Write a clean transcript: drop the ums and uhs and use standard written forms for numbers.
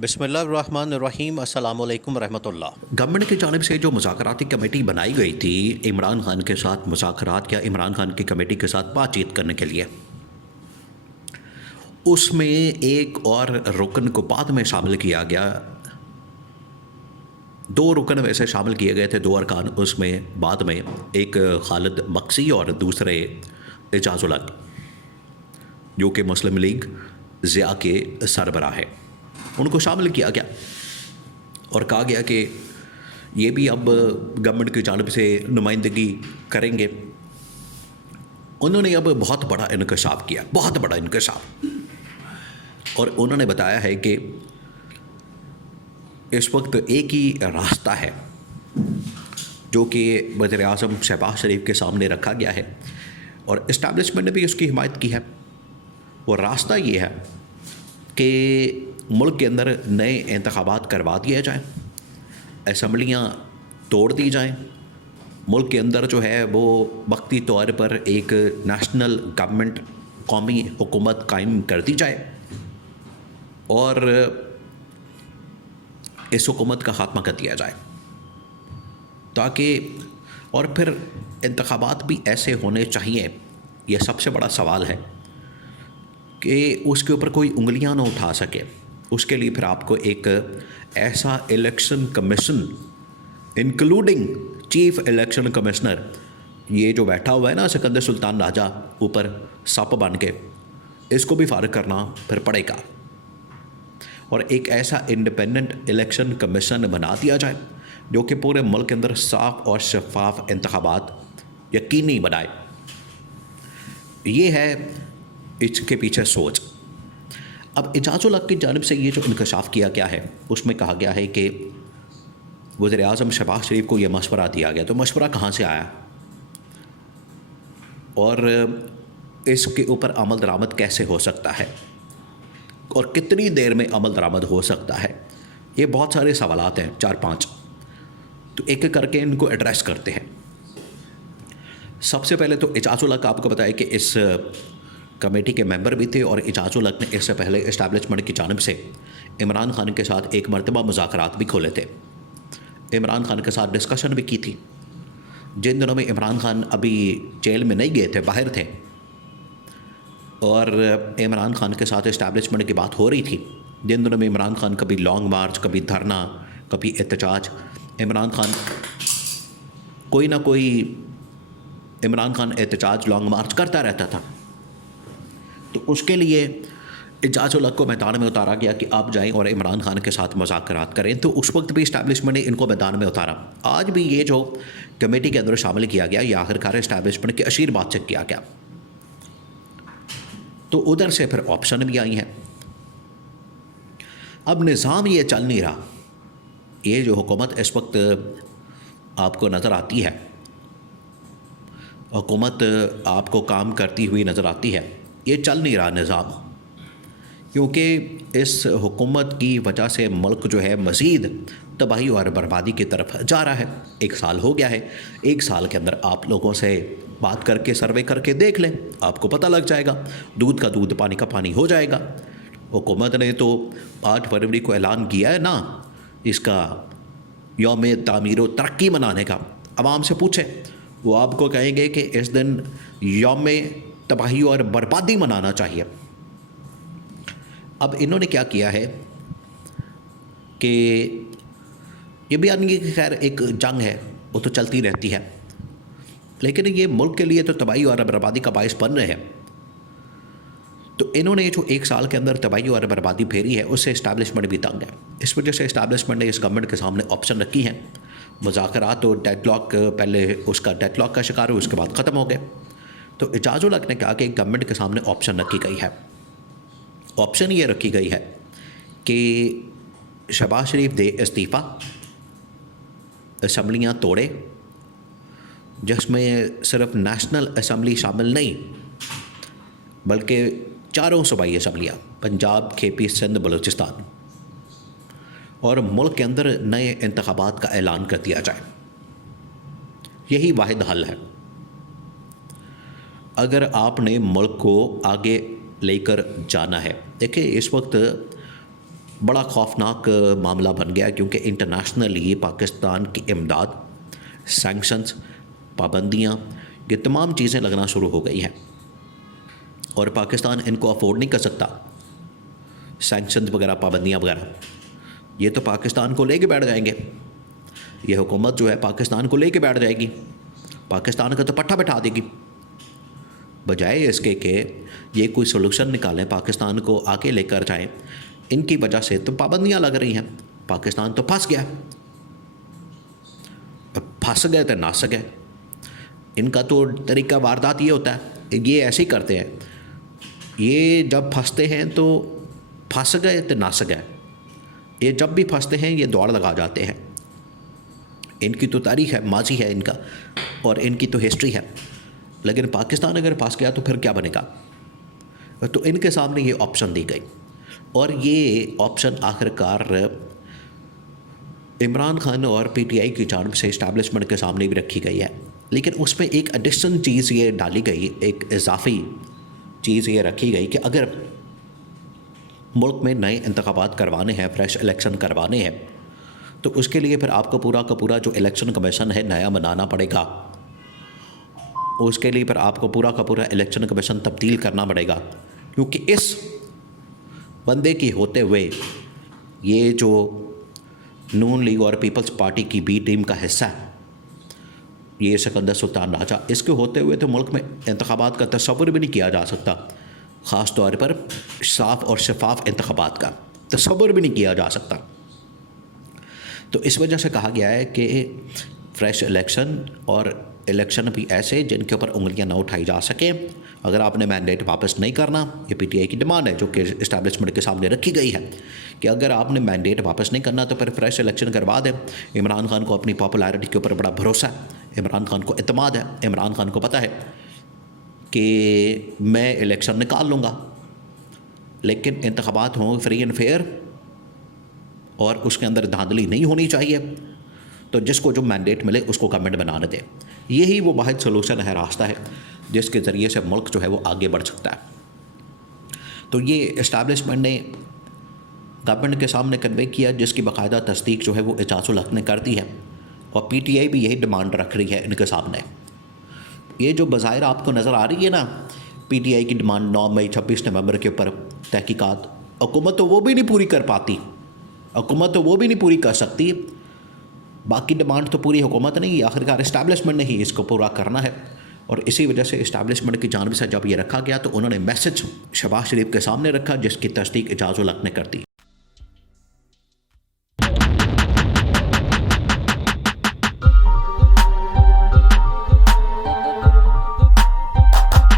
बिस्मिल्लाहिर्रहमानिर्रहीम अस्सलामुअलैकुम रहमतुल्लाह। गवर्नमेंट की जानिब से जो मुज़ाकराती कमेटी बनाई गई थी इमरान खान के साथ मुज़ाकरात या इमरान खान की कमेटी के साथ बातचीत करने के लिए, उसमें एक और रुकन को बाद में शामिल किया गया। दो रुकन वैसे शामिल किए गए थे, दो अरकान उसमें बाद में, एक खालिद मक्सी और दूसरे एजाज़ुल हक, जो कि मुस्लिम लीग ज़िया के सरबराह है। उनको शामिल किया गया और कहा गया कि ये भी अब गवर्नमेंट की जानिब से नुमाइंदगी करेंगे। उन्होंने अब बहुत बड़ा इंकशाफ किया, बहुत बड़ा इंकशाफ, और उन्होंने बताया है कि इस वक्त एक ही रास्ता है जो कि वज़ीर आज़म शहबाज शरीफ के सामने रखा गया है और इस्टेब्लिशमेंट ने भी उसकी हिमायत की है। वो रास्ता ये है कि मुल्क के अंदर नए इंतखाबात करवा दिए जाएँ, असम्बलियाँ तोड़ दी जाएँ, मुल्क के अंदर जो है वो वक्ती तौर पर एक नेशनल गवर्नमेंट, कौमी हुकूमत कायम कर दी जाए और इस हुकूमत का ख़ात्मा कर दिया जाए, ताकि और फिर इंतखाबात भी ऐसे होने चाहिए। यह सबसे बड़ा सवाल है कि उसके ऊपर कोई उंगलियां ना उठा सके। उसके लिए फिर आपको एक ऐसा election commission, including chief election commissioner, ये जो बैठा हुआ है ना सिकंदर सुल्तान राजा ऊपर सप बन के, इसको भी फारिग करना फिर पड़ेगा और एक ऐसा इंडिपेंडेंट इलेक्शन कमीशन बना दिया जाए जो कि पूरे मुल्क के अंदर साफ और शफाफ इंतखाबात यकीनी बनाए। ये है इसके पीछे सोच। अब एजाज़ुल हक की जानिब से ये जो इंकशाफ किया गया है उसमें कहा गया है कि वज़ीर आज़म शहबाज शरीफ को ये मशवरा दिया गया। तो मशवरा कहाँ से आया और इसके ऊपर अमल दरामद कैसे हो सकता है और कितनी देर में अमल दरामद हो सकता है, ये बहुत सारे सवालात हैं, 4-5। तो एक एक करके इनको एड्रेस करते हैं। सबसे पहले तो एजाज़ुल हक, आपको बताया कि इस कमेटी के मेंबर भी थे और एजाज़ुल हक ने इससे पहले इस्टेब्लिशमेंट की जानिब से इमरान खान के साथ एक मरतबा मुज़ाकरात भी खोले थे, इमरान खान के साथ डिस्कशन भी की थी। जिन दिनों में इमरान खान अभी जेल में नहीं गए थे, बाहर थे, और इमरान खान के साथ इस्टेब्लिशमेंट की बात हो रही थी, जिन दिनों में इमरान खान कभी लॉन्ग मार्च, कभी धरना, कभी एहतजाज, इमरान खान कोई ना कोई इमरान खान एहतजाज, लॉन्ग मार्च करता रहता था। तो उसके लिए एजाज़ुल हक को मैदान में उतारा गया कि आप जाएं और इमरान खान के साथ मुज़ाकरात करें। तो उस वक्त भी इस्टेब्लिशमेंट ने इनको मैदान में उतारा। आज भी ये जो कमेटी के अंदर शामिल किया गया, ये आखिरकार इस्टेब्लिशमेंट की अशीर बात से किया गया। तो उधर से फिर ऑप्शन भी आई हैं। अब निज़ाम ये चल नहीं रहा। ये जो हुकूमत इस वक्त आपको नज़र आती है, हुकूमत आपको काम करती हुई नज़र आती है, ये चल नहीं रहा निज़ाम, क्योंकि इस हुकूमत की वजह से मुल्क जो है मज़ीद तबाही और बर्बादी की तरफ जा रहा है। 1 साल हो गया है। 1 साल के अंदर आप लोगों से बात करके, सर्वे करके देख लें, आपको पता लग जाएगा। दूध का दूध, पानी का पानी हो जाएगा। हुकूमत ने तो 8 फरवरी को ऐलान किया है ना इसका यौम तामीर व तरक्की मनाने का। आवाम से पूछें, वो आपको कहेंगे कि इस दिन यौम तबाही और बर्बादी मनाना चाहिए। अब इन्होंने क्या किया है कि ये बयान की खैर एक जंग है, वो तो चलती रहती है, लेकिन ये मुल्क के लिए तो तबाही और बर्बादी का बायस बन रहे हैं। तो इन्होंने जो 1 साल के अंदर तबाही और बर्बादी फेरी है, उससे इस्टेब्लिशमेंट भी तंग है। इस वजह से इस्टेब्लिशमेंट ने इस गवर्नमेंट के सामने ऑप्शन रखी हैं। मुज़ाकरात और डेडलॉक, पहले उसका डेडलॉक का शिकार हुआ, उसके बाद ख़त्म हो गए। तो एजाज़ुल हक ने कहा कि गवर्नमेंट के सामने ऑप्शन रखी गई है। ऑप्शन ये रखी गई है कि शहबाज शरीफ दे इस्तीफ़ा, असम्बलियाँ तोड़े, जिसमें सिर्फ नेशनल असम्बली शामिल नहीं बल्कि चारों सूबाई असम्बलियाँ, पंजाब, केपी, सिंध, बलूचिस्तान, और मुल्क के अंदर नए इंतखाबात का ऐलान कर दिया जाए। यही वाहिद हल है। अगर आपने मुल्क को आगे लेकर जाना है। देखिए, इस वक्त बड़ा खौफनाक मामला बन गया, क्योंकि इंटरनेशनली पाकिस्तान की इमदाद, सैंक्शंस, पाबंदियाँ, ये तमाम चीज़ें लगना शुरू हो गई हैं और पाकिस्तान इनको अफोर्ड नहीं कर सकता। सैंक्शंस वगैरह, पाबंदियाँ वगैरह, ये तो पाकिस्तान को लेके बैठ जाएंगे। ये हुकूमत जो है पाकिस्तान को लेके बैठ जाएगी, पाकिस्तान का तो पट्टा बैठा देगी। बजाय इसके कि ये कोई सोल्यूशन निकालें, पाकिस्तान को आगे लेकर जाएं, इनकी वजह से तो पाबंदियाँ लग रही हैं। पाकिस्तान तो फंस गया। फंस गए तो नास गए। इनका तो तरीका वारदात ये होता है, ये ऐसे ही करते हैं। ये जब फंसते हैं तो फंस गए तो नास गए। ये जब भी फंसते हैं ये दौड़ लगा जाते हैं। इनकी तो तारीख है, माजी है इनका, और इनकी तो हिस्ट्री है। लेकिन पाकिस्तान अगर फंस गया तो फिर क्या बनेगा? तो इनके सामने ये ऑप्शन दी गई, और ये ऑप्शन आखिरकार इमरान खान और पीटीआई की जानिब से इस्टेब्लिशमेंट के सामने भी रखी गई है। लेकिन उसमें एक एडिशन चीज़ ये डाली गई, एक इजाफी चीज़ ये रखी गई कि अगर मुल्क में नए इंतखाबात करवाने हैं, फ्रेश इलेक्शन करवाने हैं, तो उसके लिए फिर आपको पूरा का पूरा जो इलेक्शन कमीशन है नया बनाना पड़ेगा। उसके लिए फिर आपको पूरा का पूरा इलेक्शन कमीशन तब्दील करना पड़ेगा, क्योंकि इस बंदे की होते हुए ये जो नून लीग और पीपल्स पार्टी की बी टीम का हिस्सा है, ये सिकंदर सुल्तान राजा, इसके होते हुए तो मुल्क में इंतखाबात का तस्वुर भी नहीं किया जा सकता। ख़ास तौर पर साफ़ और शफाफ इंतखाबात का तस्वुर भी नहीं किया जा सकता। तो इस वजह से कहा गया है कि फ्रेश इलेक्शन, और इलेक्शन भी ऐसे जिनके ऊपर उंगलियां ना उठाई जा सके। अगर आपने मैंडेट वापस नहीं करना, ये पीटीआई की डिमांड है जो कि इस्टेब्लिशमेंट के सामने रखी गई है कि अगर आपने मैंडेट वापस नहीं करना तो फिर फ्रेश इलेक्शन करवा दें। इमरान खान को अपनी पॉपुलैरिटी के ऊपर बड़ा भरोसा है, इमरान खान को एतमाद है, इमरान खान को पता है कि मैं इलेक्शन निकाल लूँगा, लेकिन इंतखाबात हों फ्री एंड फेयर और उसके अंदर धांधली नहीं होनी चाहिए। तो जिसको जो मैंडेट मिले उसको गवर्नमेंट बनाने दे। यही वो वाहिद सोल्यूशन है, रास्ता है जिसके ज़रिए से मुल्क जो है वो आगे बढ़ सकता है। तो ये इस्टेब्लिशमेंट ने गवर्नमेंट के सामने कन्वे किया, जिसकी बाकायदा तस्दीक जो है वो एजाज़ुल हक़ ने कर दी है, और पीटीआई भी यही डिमांड रख रही है इनके सामने। ये जो बज़ाहिर आपको नज़र आ रही है ना पीटीआई की डिमांड 9 मई 26 नवंबर के ऊपर तहकीकात, हुकूमत तो वो भी नहीं पूरी कर पाती, हुकूमत तो वो भी नहीं पूरी कर सकती। बाकी डिमांड तो पूरी हुकूमत नहीं, आखिरकार इस्टेब्लिशमेंट ने ही इसको पूरा करना है। और इसी वजह से इस्टेब्लिशमेंट की जानिब से जब ये रखा गया तो उन्होंने मैसेज शहबाज शरीफ के सामने रखा, जिसकी तस्दीक एजाज़ुल हक़ ने कर दी।